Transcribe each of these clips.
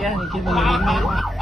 ya niki mengirimi.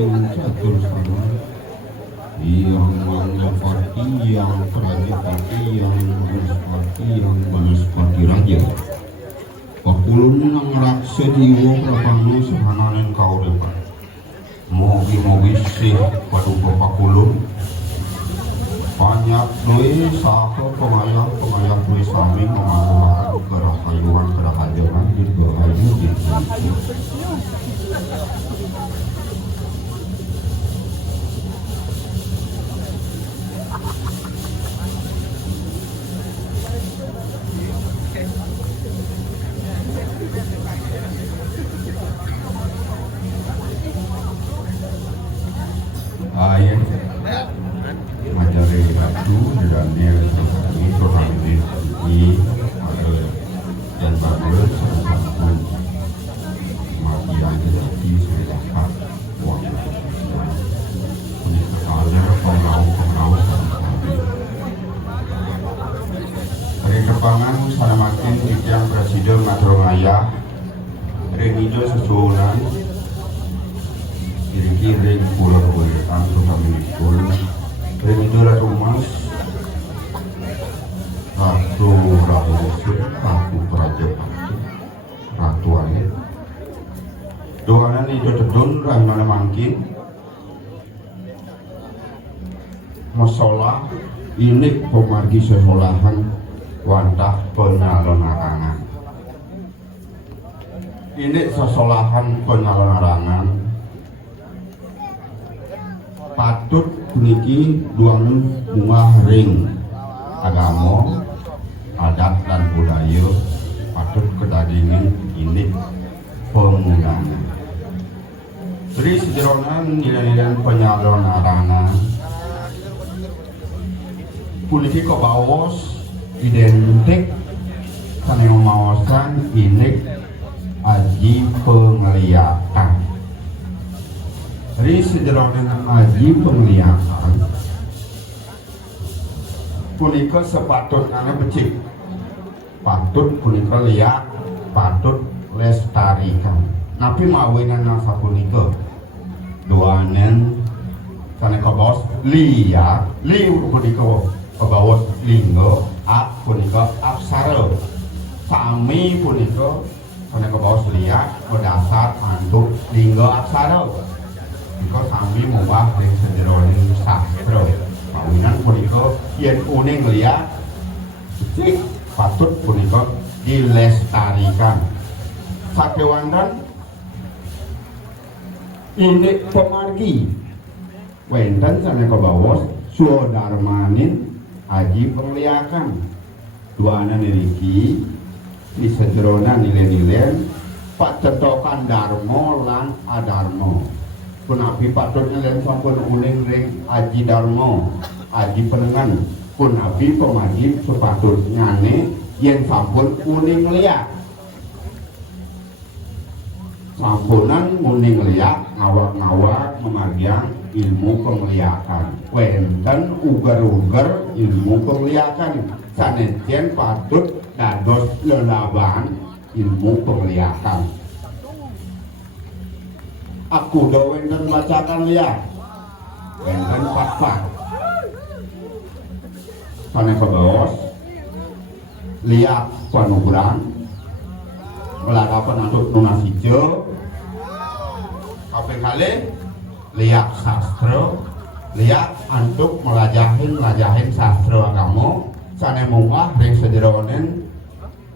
yang catur sama, yang mangapati, yang prajapati, yang banaspati, yang banaspati raja. Pakulun nang raksa jiwa prapanu sehananen kaurepan. Mogi-mogi sih paduka pakulun. Banyak doi saka pemayang doi sami memanfaatkan kerahayuan kerahajangan di bahayu di ayat majari batu dan dia ini program ini dan bagus sama mati yang jadi sudah uang ini sekali pengrau hari kepangan sana makin yang presiden Matrongaya Renido susulan kiri-kiri pulau kebanyakan kami pun Renido Ratu Mas Ratu Ratu Prajapati Ratu Anet doanan itu tedun rahimana mangkin masalah ini pemargi sesolahan wantah penyalonarangan ini sesolahan penyalonarangan patut niki duanun bunga ring agama adat dan budaya patut kedadingin ini pengundangan dari sejeronan nilai-nilai penyalon arangan politik kebawas identik karena mawasan ini aji penglihatan dari sejeronan aji penglihatan punika sepatutnya becik patut punika lihat patut lestarikan napi mawinan nasa punika doanen karena kabawas lihat liu punika kabawas linggo ak punika aksara sami punika karena kabawas lihat berdasar untuk linggo aksara punika sami mubah dengan sejeronan sastra kawinan punika yen uning lihat cik patut punika dilestarikan sakewandan ini pemargi wenten sana kebawos suodarmanin aji pengliakan duana niliki di sejerona nilai-nilai pak cetokan darmo lan adarmo punapi patutnya dan sampun uning ring aji darmo aji penengan punapi pemargi sepatutnya nih yang sampun uning liak sampunan uning liak ngawak-ngawak memargiang ilmu pengliakan wenten uger-uger ilmu pengliakan sanejen patut dados lelaban ilmu pengliakan aku do wenten bacakan liak wenten pak-pak sana kebawos liak panubrang melarapan untuk nunas hijau apa kali liak sastra liak untuk melajahin sastra agama sana munggah ring sejeronen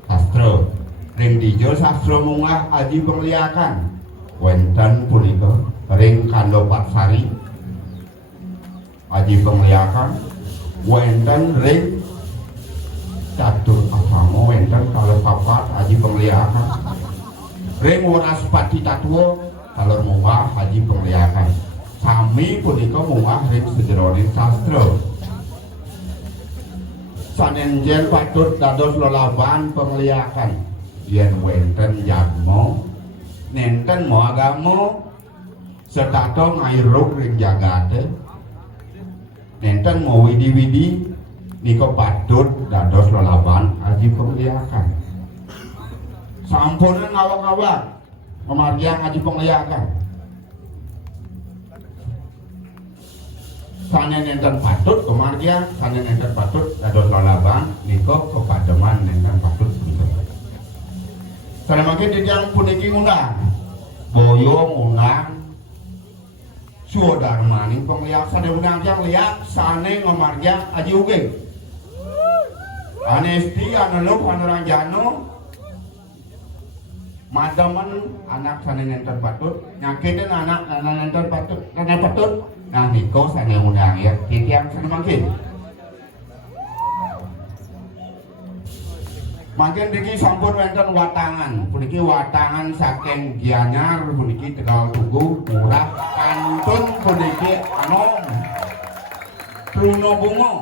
sastra ring dijo sastra munggah aji pengliakan wenten punika ring kando patsari aji pengliakan wenten ring catur agama wenten kalau papat aji pengliakan ring wanaspati tatwa kalau munggah aji pengliakan sami punika munggah ring sejeroning sastra sanenjen patut dados lelaban pengliakan yen wenten jagmo nenten mo agama setato ngairuk ring jagate nenten mo widi-widi niko patut dados lelaban aji pengliakan sampunan ngawak-ngawak pemargian aji pengliakan sana nenten patut kemargian sana nenten patut dados lelaban niko kepademan nenten patut karena makin di yang puniki ngundang boyo ngundang suodarmaning pengliak sana undang yang liak sana ngomargian aji ugeng anesti analog anuranjano madaman anak sana nenten patut nyakitin anak nenten patut nenten patut nah niko sana undang ya titiang sana makin makin diki sampun wenten watangan puniki watangan saking Gianyar puniki Tegal Tugu Murah Kantun puniki anom Truno Bungo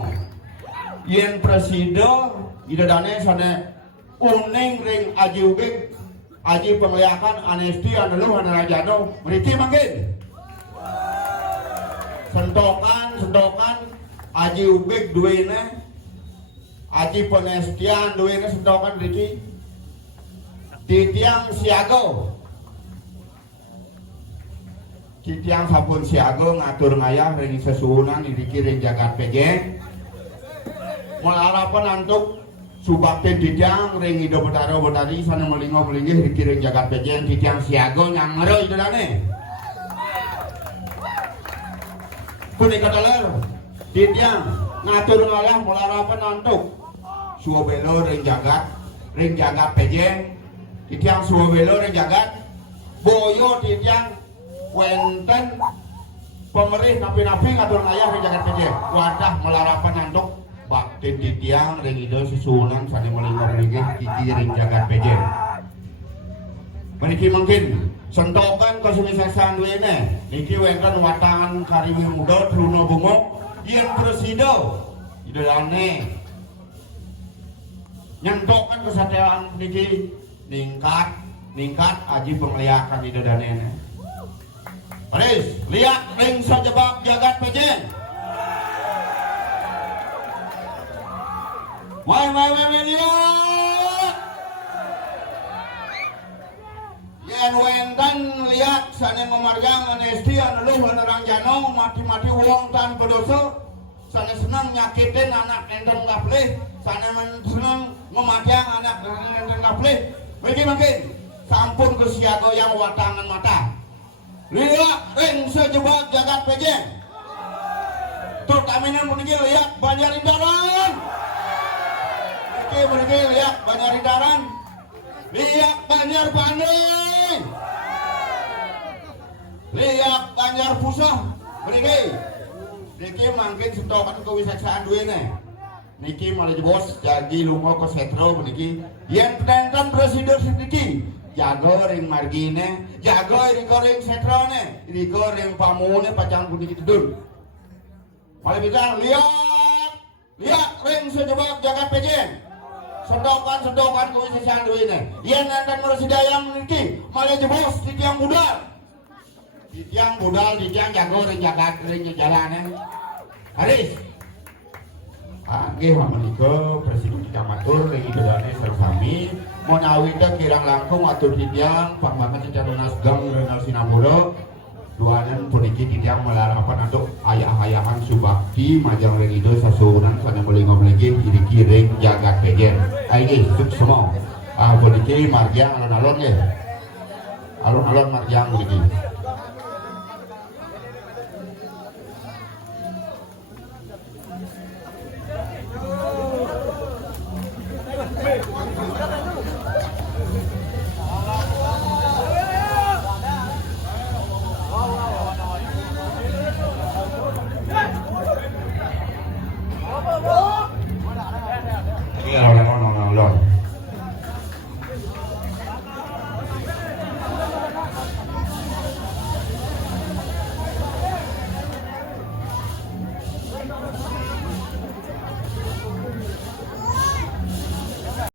yen presida idadane sana uning ring aji uging aji pengliakan anesti aneluh anerajano meriki makin sentokan aji uging duwene aji penestian duwene sentokan riki titiang siago titiang sampun siago ngatur ngayah ring sesuhunan riki ring jagat pejeng melarapan antuk subakten titiang ring ido betaro betari sana melingo melinggih riki ring jagat pejeng titiang siago nyangero itu dane punika daler titiang ngatur ngayah melarapan antuk suwabelo ring jagat pejeng titiang suwabelo ring jagat boyo titiang wenten pemerih napi-napi ngatur ngayah ring jagat pejeng wadah melarapan anduk bakti titiang ring ido susunan sane melingkar ringgih kiki ring jagat pejeng meniki mungkin sentokan kesumisesan duwene niki wenten watangan kariwi muda Truno Bungo yen presido idolane nyentokan kesadaran niki ningkat aji pengliakan itu dan ini. Paris, lihat ring sajebak jagat pejeng. Wai lihat. Yen wenten lihat sana memargang anesti aneluh aneranjano mati-mati wong tanpa dosa sana senang nyakitin anak enten ngaplih sana senang memajang anak enten ngaplih makin sampun kesiago yang watangan mata lihat ring sejebak jagat pejeng terutama meniki lihat Banjarindaran meniki lihat Banjarindaran Liak Banjar Paning. Liak Banjar Pusah. Mriki. Niki mangkin setokan kewisaksaan duwene. Niki malah bos jadi lunga ke setro meniki. Yen penenten presiden sediki. Jago ring margine, jago ring setrone, ring pamune pacang puniki tedun. Malah bilang lihat ring sejebak jagat pejen. Sendokan kewisaksaan duwene. Yen nenten presiden meniki malah jebos di tiang budal. Di tiang jago ring jagat ring jalanan. Haris. Nggih menika presiden kita matur ring idolane sarsami menawi teh kirang langkung atur titiang pangmangan secara nasgang renal sinapura duanen puniki titiang melarapan untuk ayah-ayahan subakti majang ring idol sasuhunan sana melingo-melinggih iriki ring jagat pejen nggih semua puniki marjang alon-alon nggih alon-alon marjang puniki